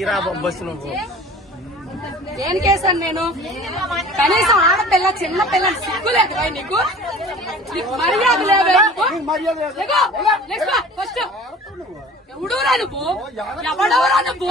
ఈరా bus నువ్వు. దేనికేసాను నేను? కనీసం ఆడపిల్ల చిన్న పిల్ల సిగ్గులేదు నీకు? మర్యాద లేకో, ఫస్ట్. ఎవడురా నువ్వు? ఎవడెవరా నువ్వు?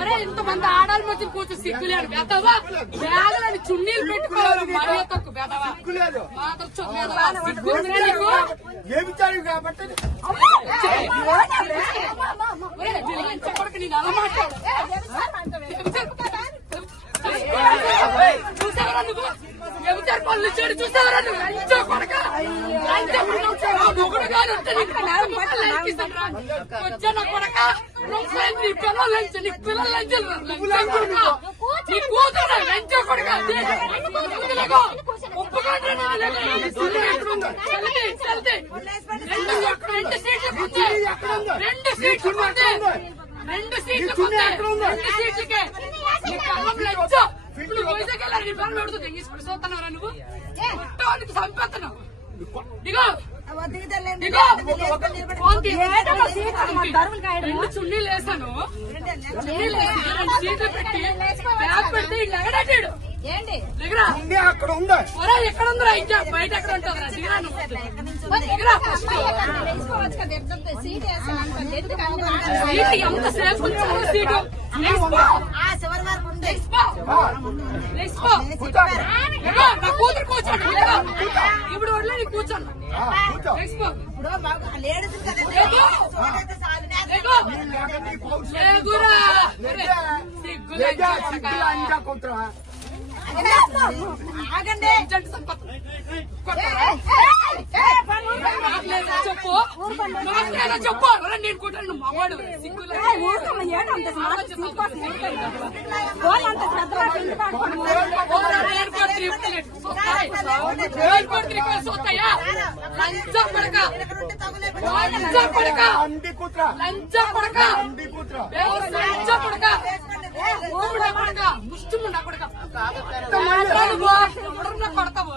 అరే ఇంతమంది ఆడాల మధ్య కూర్చో సిగ్గు లేదు. బెదవా బ్యాగులని చున్నీలు పెట్టుకోవాలి మర్యాద తక్కువ బెదవా. సిగ్గు కాబట్టి? నేను అలా మాట్లాడు. చూసావరా నువ్వు ఎవరు పనులు చేయడు చూసావరా నువ్వు? లంచం కొడక? లంచం కొడుకు మొగుడు గారు. వచ్చాను కొడక? రూపాయలు నీ పిల్లలు లంచం నీ పిల్లలు నీ కూతురు కొడక. రెండు సీట్లు ఉంది. రెండు సీట్లు. రెండు సీట్లు ఉంది. రెండు సీట్లకే. లంచం. ఇప్పుడు వైజాగ్ వెళ్ళాలి, నీ పిల్లలు పెడుతుంది. ఇంగ్లీష్ చూస్తున్నావురా నువ్వు పుట్టవానికి చంపేస్తున్నావు. ఇగో ఇగో ఫోన్ తీ. రెండు చున్నీలు వేసాను. చున్నీలు వేసి రెండు సీట్లు పెట్టి బ్యాగ్ పెడితే అక్కడ ఉంది? ఎక్కడ ఉందిరా? ఇంకా బయట ఎక్కడ ఉంటుందిరా? దిగరా నువ్వు. దిగరా ఫస్ట్ తెలుసుకోవచ్చు కదా ఎంత సేపు సీటు. కూతురు కూర్చోండి. ఇప్పుడు వదిలే నీ కూర్చోండి ఆగండి జంట సంపత్. చెప్పు. చెప్పు. నేను కూడా త్రిపుల్ సొత్తాయా? లంచం కొడక. లంచం కూతురా. లంచం కొడక. నువ్వు? ఎవరురా కొడతావు?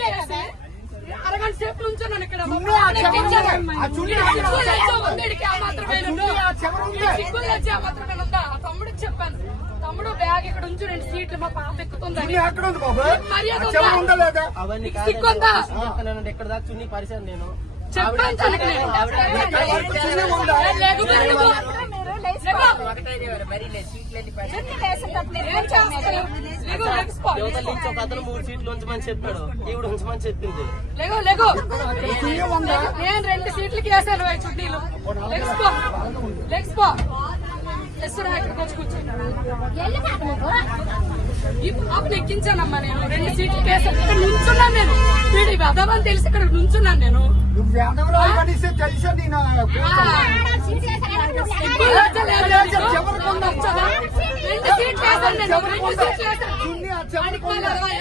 సేపు ఇక్కడ ఉందేడికి ఆ మాత్రమే ఆ మాత్రమే ఉందా ఆ తమ్ముడికి చెప్పాను తమ్ముడు బ్యాగ్ ఇక్కడ ఉంచు రెండు సీట్లు మా పాప బాబు మర్యాద ఎక్కడ దాకా చున్నీ పరిచాను నేను చెప్పాను యువతల లెగిసిపో. నుంచి ఒక అతను మూడు సీట్లు ఉంచమని చెప్పాడు ఈవిడ ఉంచమని చెప్పింది లేగో లేగో నేను రెండు సీట్లకి వేసాను చుట్టీలు లెగ్స్పో ఎక్కించానమ్మా నేను రెండు సీట్లకి వేసాను ఇక్కడ నుంచున్నాను నేను వీడి వెదవని తెలిసి ఇక్కడ నుంచున్నాను నేను తెలిసే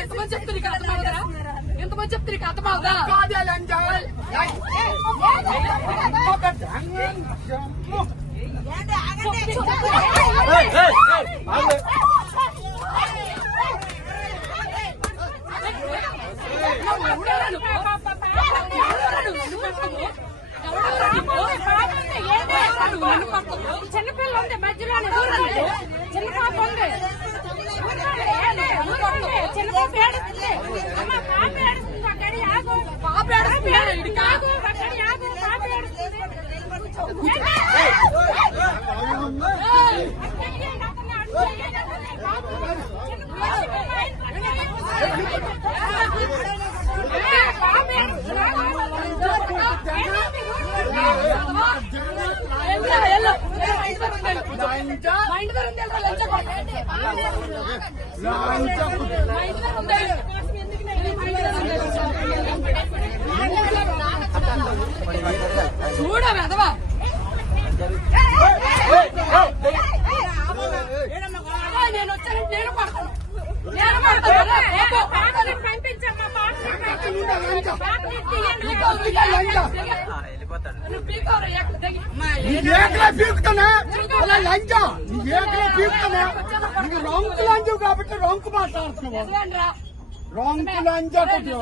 ఎంతమంది చెప్తే నీకు అర్థమవుతారా ఎంతమంది చెప్తే నీకు అర్థమవుతా కాదే చిన్నపిల్ల ఉంది మధ్యలోనే చిన్న పాప ఉంది. చిన్న పాప ఏడుస్తుంది. పాప ఏడుస్తుంది. అక్కడి ఆగు. పాప ఏడుస్తుంది. కాదు అక్కడి ఆగు. పాప ఏడుస్తుంది లంచా మా ఇంటి దగ్గర ఉంది వెళ్ళరా, లంచా కొడతా. లంచా కుట్ర మా ఇంటి దగ్గర ఉంది. మా ఇంటి దగ్గర ఉంది. చూడ వెదవా నేను వచ్చాను నేను పడతాను నేను పడతాను పాటలు లంచా పీకో, పీకో, లంచా నువ్వు పీకోరా, ఎక్కడ దిగి. ఏకలే పీకుతానే అలా లంచా ఏకలే పీకుతానే నీకు రొంకు లంచు కాబట్టి రొంకు మాట్లాడుతున్నావు నిజమేనరా? రొంకు లంచా కుట్ర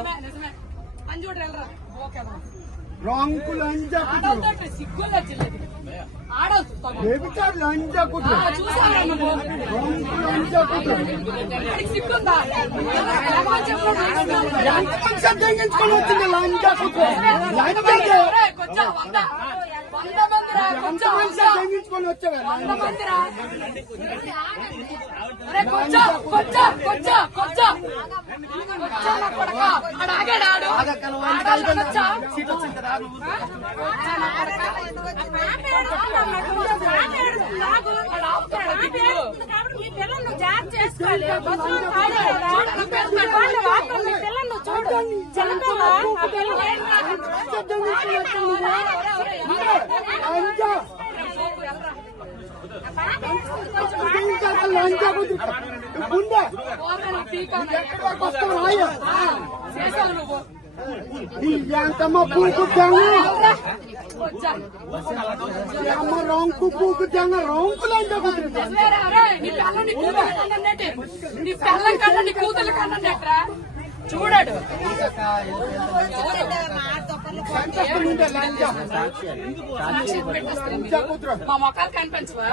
ఓకే అమ్మా. రొంకు లంచా కుట్ర. బేబిచార్ లంచా కుట్ర లంచా? ఎంత మనిషి తెగించుకొని వచ్చింది లంచా కుట్ర. లంచా ఎంత వంద. తెగించుకొని వచ్చావా? వంద మీ పిల్లల్ని జాగ్రత్త చేసుకోవాలి బస్సులో చూడు చిన్నపిల్ల ఆ పిల్లలు ఏం కాదు. లంచా లంచా కుట్ర గుండె పోతాను, పీకాను. ఎక్కడి వరకు వస్తావు రాయ ఆ, చేసావు నువ్వు నీ ఎంతమ్మ పూకు తెంగ వచ్చా అమ్మ రొంకు పూకు తెంగ రొంకు లంచా కుట్ర నిజమేరా, ఒరేయ్, నీ పిల్లం నీ కూతురు కన్నానేటి? నీ పిల్లం కన్నా నీ కూతురు కన్నానేట్రా చూడాడు లంచా లంచా సాక్షి పెట్టేస్తాను లంచా కుట్ర మా మొక్కలు కనిపించవా